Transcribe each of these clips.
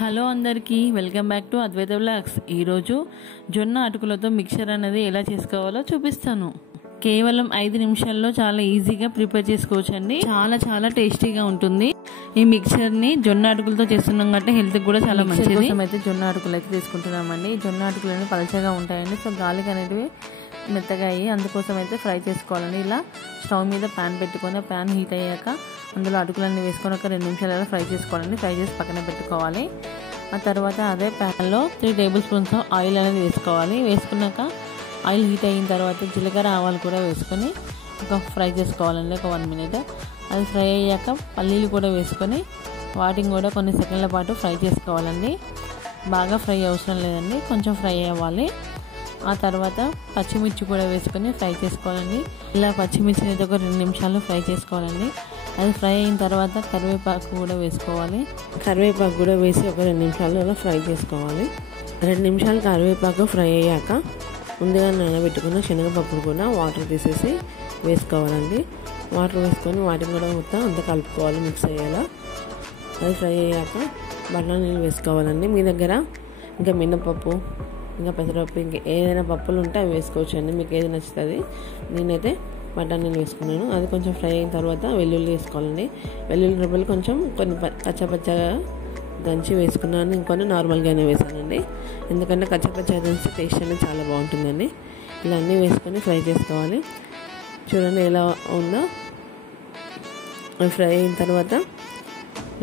Hello అందరికీ welcome back to Advaita vlogs. ఈరోజు జొన్న అటుకులతో మిక్చర్ అనేది ఎలా చేసుకోవాలో చూపిస్తాను. కేవలం 5 నిమిషాల్లో చాలా ఈజీగా ప్రిపేర్ చేసుకోవచ్చు అండి. చాలా టేస్టీగా ఉంటుంది. ఈ మిక్చర్ని జొన్న అటుకులతో చేస్తున్నాం కాబట్టి హెల్త్కి కూడా చాలా మంచిది. కోసం అయితే జొన్న అటుకులు అయితే తీసుకుంటున్నామండి. జొన్న అటుకులు అనేవి పలచగా ఉంటాయండి. సో గాలికి అనేటివి మెత్తగా అయ్యి అందుకోసం అయితే ఫ్రై చేసుకోవాలండి. ఇలా స్టవ్ మీద ప్యాన్ పెట్టుకొని ప్యాన్ హీట్ అయ్యాక అందులో అటుకులన్నీ వేసుకొని ఒక 2 నిమిషాలు ఫ్రై చేసుకోవాలండి. ఫ్రై చేసి పక్కన పెట్టుకోవాలి. ఆ తర్వాత అదే ప్యాన్లో 3 టేబుల్ స్పూన్స్ ఆయిల్ అనేది వేసుకోవాలి. వేసుకున్నాక ఆయిల్ హీట్ అయిన తర్వాత జీలకర్ర ఆవాలు కూడా వేసుకొని ఫ్రై చేసుకోవాలండి ఒక 1 మినిట్. అది ఫ్రై అయ్యాక పల్లీలు కూడా వేసుకొని వాటిని కూడా కొన్ని సెకండ్ల పాటు ఫ్రై చేసుకోవాలండి. బాగా ఫ్రై అవసరం లేదండి, కొంచెం ఫ్రై అవ్వాలి. ఆ తర్వాత పచ్చిమిర్చి కూడా వేసుకొని ఫ్రై చేసుకోవాలండి. ఇలా పచ్చిమిర్చిని అయితే ఒక 2 నిమిషాలు ఫ్రై చేసుకోవాలండి. అది ఫ్రై అయిన తర్వాత కరివేపాకు కూడా వేసుకోవాలి. కరివేపాకు కూడా వేసి ఒక 2 నిమిషాలు అలా ఫ్రై చేసుకోవాలి. 2 నిమిషాలు కరివేపాకు ఫ్రై అయ్యాక ముందుగా నానబెట్టుకున్న శనగపప్పును కూడా వాటర్ తీసేసి వేసుకోవాలండి. వాటర్ వేసుకొని వాటిని కూడా మొత్తం అంతా కలుపుకోవాలి మిక్స్ అయ్యేలా. అది ఫ్రై అయ్యాక బఠానీలు నీళ్ళు వేసుకోవాలండి. మీ దగ్గర ఇంకా మినపప్పు ఇంకా పెసరపప్పు ఇంకా ఏదైనా పప్పులు ఉంటే అవి వేసుకోవచ్చు అండి, మీకు ఏది నచ్చుతుంది. నేనైతే బఠానీలు వేసుకున్నాను. అది కొంచెం ఫ్రై అయిన తర్వాత వెల్లుల్లి వేసుకోవాలండి. వెల్లుల్లి రెబ్బలు కొంచెం కొన్ని కచ్చపచ్చగా దంచి వేసుకున్నాను, ఇంకొన్ని నార్మల్గానే వేసానండి. ఎందుకంటే కచ్చపచ్చగా దంచి టేస్ట్ అనేది చాలా బాగుంటుందండి. ఇలా అన్నీ వేసుకొని ఫ్రై చేసుకోవాలి. చూడండి ఎలా ఉందో. ఫ్రై అయిన తర్వాత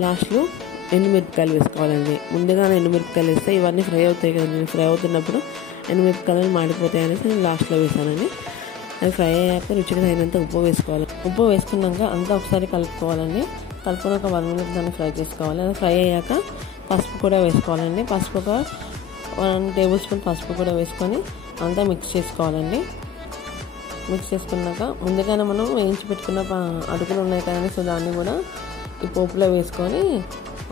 లాస్ట్లో ఎండుమిరపకాయలు వేసుకోవాలండి. ముందుగానే ఎండుమిరపకాయలు వేస్తే ఇవన్నీ ఫ్రై అవుతాయి కదండి. ఫ్రై అవుతున్నప్పుడు ఎండుమిరపకాయలు మాడిపోతాయి అనేసి నేను లాస్ట్లో వేసానండి. అది ఫ్రై అయ్యాక రుచికి తగినంత ఉప్పు వేసుకోవాలి. ఉప్పు వేసుకున్నాక అంతా ఒకసారి కలుపుకోవాలండి. కలుపుకొని ఒక 1 మినిట్ దాన్ని ఫ్రై చేసుకోవాలి. అది ఫ్రై అయ్యాక పసుపు కూడా వేసుకోవాలండి. పసుపు ఒక 1 టేబుల్ స్పూన్ పసుపు కూడా వేసుకొని అంతా మిక్స్ చేసుకోవాలండి. మిక్స్ చేసుకున్నాక ముందుగానే మనం వేయించి పెట్టుకున్న అటుకులు ఉన్నాయి కదండి, సో దాన్ని కూడా ఈ పోపులో వేసుకొని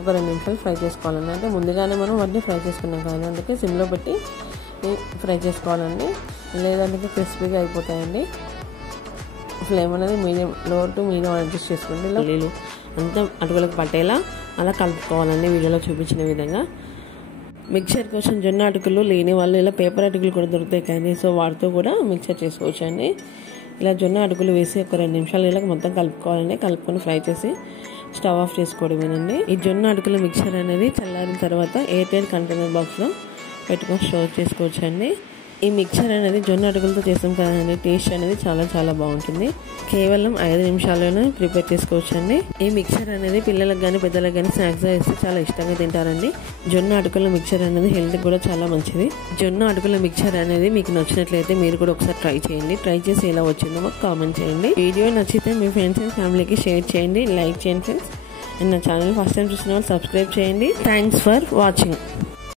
ఒక 2 నిమిషాలు ఫ్రై చేసుకోవాలండి. అంటే ముందుగానే మనం వాటిని ఫ్రై చేసుకున్నాం కానీ అందుకే సిమ్లో పెట్టి ఫ్రై చేసుకోవాలండి, లేదంటే క్రిస్పీగా అయిపోతాయండి. ఫ్లేమ్ అనేది లో టు మీడియం అడ్జస్ట్ చేసుకోండి. ఇలా నీళ్ళు అంతా అటుకులకు పట్టేలా అలా కలుపుకోవాలండి వీడియోలో చూపించిన విధంగా. మిక్చర్ కోసం జొన్న అటుకులు లేని వాళ్ళు ఇలా పేపర్ అటుకులు కూడా దొరుకుతాయి కానీ, సో వాటితో కూడా మిక్చర్ చేసుకోవచ్చు అండి. ఇలా జొన్న అటుకులు వేసి ఒక 2 నిమిషాలు ఇలా మొత్తం కలుపుకోవాలండి. కలుపుకొని ఫ్రై చేసి స్టవ్ ఆఫ్ చేసుకోవడమేనండి. ఈ జొన్న అటుకుల మిక్చర్ అనేది చల్లారిన తర్వాత ఎయిర్టైట్ కంటైనర్ బాక్స్లో పెట్టుకొని స్టోర్ చేసుకోవచ్చు అండి. ఈ మిక్చర్ అనేది జొన్న అటుకులతో చేస్తాం కదండి, టేస్ట్ అనేది చాలా బాగుంటుంది. కేవలం 5 నిమిషాల్లోనే ప్రిపేర్ చేసుకోవచ్చు అండి. ఈ మిక్చర్ అనేది పిల్లలకు కానీ పెద్దలకు కానీ స్నాక్స్గా వేస్తే చాలా ఇష్టంగా తింటారండి. జొన్న అటుకుల మిక్చర్ అనేది హెల్త్ కూడా చాలా మంచిది. జొన్న అటుకుల మిక్చర్ అనేది మీకు నచ్చినట్లయితే మీరు కూడా ఒకసారి ట్రై చేయండి. ట్రై చేసి ఎలా వచ్చిందో మాకు కామెంట్ చేయండి. వీడియో నచ్చితే మీ ఫ్రెండ్స్ అండ్ ఫ్యామిలీకి షేర్ చేయండి, లైక్ చేయండి ఫ్రెండ్స్. అండ్ నా ఛానల్ ఫస్ట్ టైం చూసిన వాళ్ళు సబ్స్క్రైబ్ చేయండి. Thanks for watching.